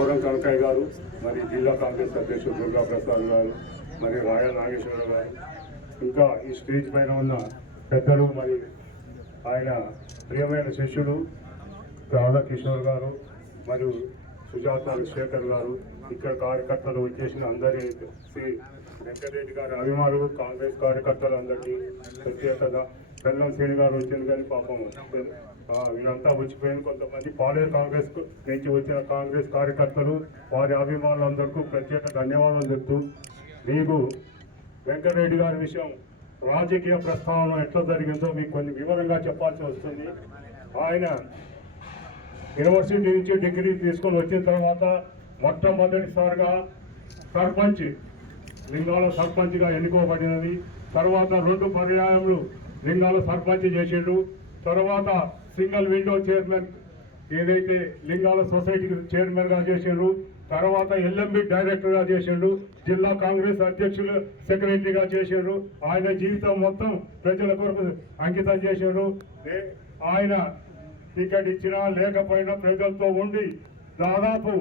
పూరం కనకయ్య గారు మరి జిల్లా కాంగ్రెస్ అధ్యక్షుడు దుర్గా ప్రసాద్ గారు మరి రాయల్ నాగేశ్వరరావు గారు ఇంకా ఈ స్టేజ్ పైన ఉన్న పెద్దలు మరి ఆయన ప్రియమైన శిష్యుడు రాధాకిషోర్ గారు మరియు సుజాత శేఖర్ గారు ఇక్కడ కార్యకర్తలు వచ్చేసిన అందరి శ్రీ వెంకటరెడ్డి గారి అభిమానులు కాంగ్రెస్ కార్యకర్తలందరికీ ప్రత్యేకంగా బెల్లం శ్రేణి గారు వచ్చింది కానీ పాపం వీళ్ళంతా వచ్చిపోయిన కొంతమంది పాలేరు కాంగ్రెస్ నుంచి వచ్చిన కాంగ్రెస్ కార్యకర్తలు వారి అభిమానులందరికీ ప్రత్యేక ధన్యవాదాలు చెప్తూ మీకు వెంకటరెడ్డి గారి విషయం రాజకీయ ప్రస్థానం ఎట్లా జరిగిందో మీకు కొన్ని వివరంగా చెప్పాల్సి వస్తుంది. ఆయన యూనివర్సిటీ నుంచి డిగ్రీ తీసుకొని వచ్చిన తర్వాత మొట్టమొదటిసారిగా సర్పంచ్ లింగాల సర్పంచ్గా ఎన్నుకోబడినది. తర్వాత రెండు పర్యాయములు లింగాల సర్పంచ్ చేసిండు. తర్వాత సింగిల్ విండో చైర్మన్ ఏదైతే లింగాల సొసైటీకి చైర్మన్గా చేసిండ్రు తర్వాత ఎల్ఎంబి డైరెక్టర్గా చేసిండు జిల్లా కాంగ్రెస్ అధ్యక్షులు సెక్రటరీగా చేసిండ్రు. ఆయన జీవితం మొత్తం ప్రజల కొరకు అంకితం చేసిండ్రు. ఆయన టికెట్ ఇచ్చినా లేకపోయినా ప్రజలతో ఉండి దాదాపు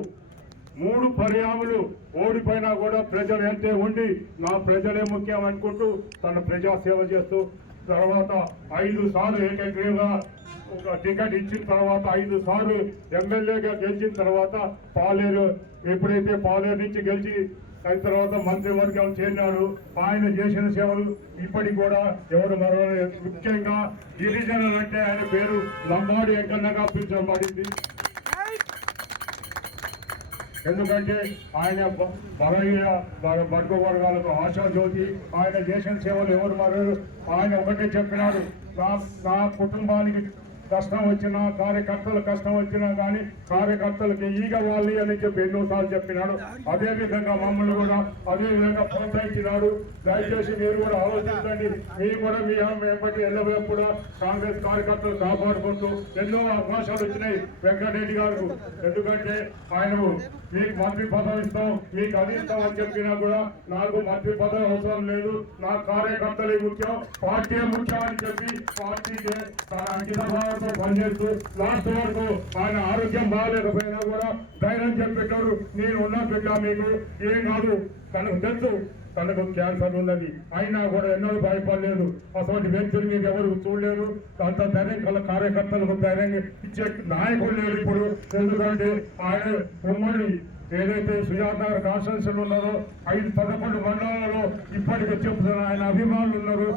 మూడు పర్యాములు ఓడిపోయినా కూడా ప్రజలు ఎంతే ఉండి నా ప్రజలే ముఖ్యం అనుకుంటూ తన ప్రజా సేవ చేస్తూ తర్వాత ఐదు సార్లు ఏకగ్రీవంగా ఒక టికెట్ ఇచ్చిన తర్వాత ఐదు సార్లు ఎమ్మెల్యేగా గెలిచిన తర్వాత పాలేరు ఎప్పుడైతే పాలేరు నుంచి గెలిచి అయిన తర్వాత మంత్రివర్గం చేరినారు ఆయన చేసిన సేవలు ఇప్పటికి కూడా ఎవరు మరవలేదు. ముఖ్యంగా గిరిజనులు అంటే ఆయన పేరు లంబాడి వెంకన్నగా పిలిచబడింది. ఎందుకంటే ఆయన బలహీన బ- బడుగు వర్గాలకు ఆశాజ్యోతి ఆయన దేశం సేవలు ఎవరు మరో ఆయన ఒకటే చెప్పినాడు నా నా కుటుంబానికి కష్టం వచ్చినా కార్యకర్తలు కష్టం వచ్చినా కానీ కార్యకర్తలకి ఈగ వాలి అని చెప్పి ఎన్నోసార్లు చెప్పినాడు. అదే విధంగా మమ్మల్ని కూడా అదే విధంగా ప్రోత్సహించినాడు. దయచేసి మీరు కూడా ఆలోచించండి. మీరు కూడా మీ వెంబటి ఎల్లవేపు కూడా కాంగ్రెస్ కార్యకర్తలు కాపాడుకుంటూ ఎన్నో అవకాశాలు వచ్చినాయి. వెంకటరెడ్డి గారు ఎందుకంటే ఆయన మీకు మంత్రి పదవి ఇస్తాం మీకు అది ఇస్తాం అని చెప్పినా కూడా నాకు మంత్రి పదవి అవసరం లేదు. నా కార్యకర్తలే ముఖ్యం పార్టీ ముఖ్యం అని చెప్పి పార్టీకి తన అంకిత వరకు పనిచేస్తూ లాస్ట్ వరకు ఆయన ఆరోగ్యం బాగాలేకపోయినా కూడా ధైర్యం చెప్పేటోడు నేను ఉన్నా బిడ్డ మీకు. ఏం కాదు తనకు తెలుసు తనకు క్యాన్సర్ ఉన్నది. అయినా కూడా ఎన్నో భయపడలేదు. అటువంటి వ్యక్తులు మీకు ఎవరు చూడలేరు అంత ధైర్యం కల కార్యకర్తలకు ధైర్యం ఇచ్చే నాయకులు లేరు ఇప్పుడు. ఎందుకంటే ఆయన ఉమ్మడి ఏదైతే సుజాత నగర్ కాన్స్టిట్యూషన్ ఉన్నారో ఐదు పదకొండు మండలాలలో ఇప్పటికి చెప్తున్న ఆయన అభిమానులు ఉన్నారు.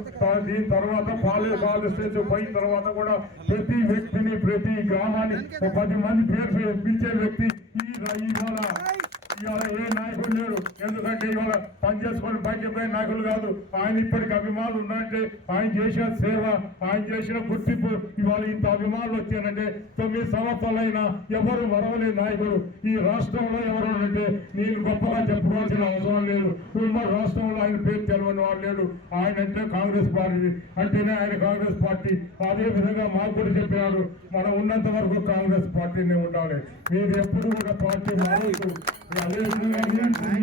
దీని తర్వాత పాలే కాన్స్టిట్యూషన్ పోయిన తర్వాత కూడా ప్రతి వ్యక్తిని ప్రతి గ్రామాన్ని ఒక పది మంది పేరు పేరు పిలిచే వ్యక్తి ఈ ఇవాళ ఇవాళ ఏ నాయకుడు లేరు ఎందుకంటే ఇవాళ పని చేసుకొని పోయే నాయకులు కాదు. ఆయన ఇప్పటికి అభిమానులు ఉన్నారంటే ఆయన చేసిన సేవ ఆయన చేసిన గుర్తింపు ఇవాళ ఇంత అభిమానులు వచ్చానంటే తొమ్మిది సంవత్సరాలైనా ఎవరు మరవలేని నాయకుడు. ఈ రాష్ట్రంలో ఎవరు అంటే నేను గొప్పగా చెప్పుకోవాల్సిన అవసరం లేదు. ఉమ్మడి రాష్ట్రంలో ఆయన పేరు తెలవని వాడు లేడు. ఆయన అంటే కాంగ్రెస్ పార్టీ. అంటేనే ఆయన కాంగ్రెస్ పార్టీ. అదే విధంగా మాకు కూడా చెప్పినాడు మనం ఉన్నంత వరకు కాంగ్రెస్ పార్టీనే ఉండాలి. మీరు ఎప్పుడు కూడా పార్టీ మారవద్దు అదే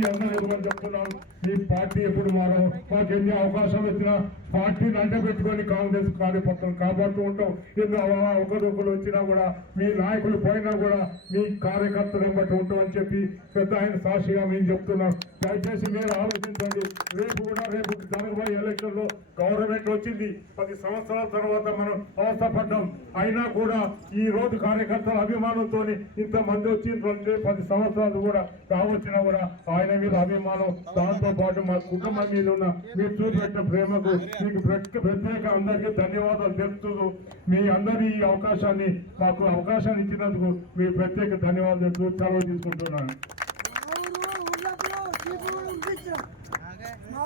అందరూ చెప్తున్నాను మీ పార్టీ ఎప్పుడు మారవు మాకు ఎన్ని అవకాశాలు వచ్చినా పార్టీని అంటబెట్టుకొని కాంగ్రెస్ కార్యకర్తలు కాపాడుతూ ఉంటాం ఇంకా ఒకరొకరు వచ్చినా కూడా మీ నాయకులు పోయినా కూడా మీ కార్యకర్తలు బట్టి ఉంటామని చెప్పి పెద్ద ఆయన సాక్షిగా మేము చెప్తున్నాం దయచేసి మీరు ఆలోచించండి రేపు కూడా రేపు జరగబోయే ఎలక్షన్లో గవర్నమెంట్ వచ్చింది పది సంవత్సరాల తర్వాత మనం కష్టపడ్డాం అయినా కూడా ఈ రోజు కార్యకర్తల అభిమానంతో ఇంతమంది వచ్చి వచ్చిందంటే పది సంవత్సరాలు కూడా కావచ్చినా కూడా ఆయన మీద అభిమానం. దాంతో పాటు మా కుటుంబం మీద ఉన్న మీరు చూపెట్టిన ప్రేమకు మీకు ప్రత్యేక ప్రత్యేక అందరికీ ధన్యవాదాలు తెలుపుతూ మీ అందరి ఈ అవకాశాన్ని మాకు అవకాశాన్ని ఇచ్చినందుకు మీ ప్రత్యేక ధన్యవాదాలు తెలుపుతూ సెలవు తీసుకుంటున్నాను. మా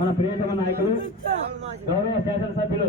మన ప్రియతమ నాయకులు గౌరవ శాసనసభ్యులు.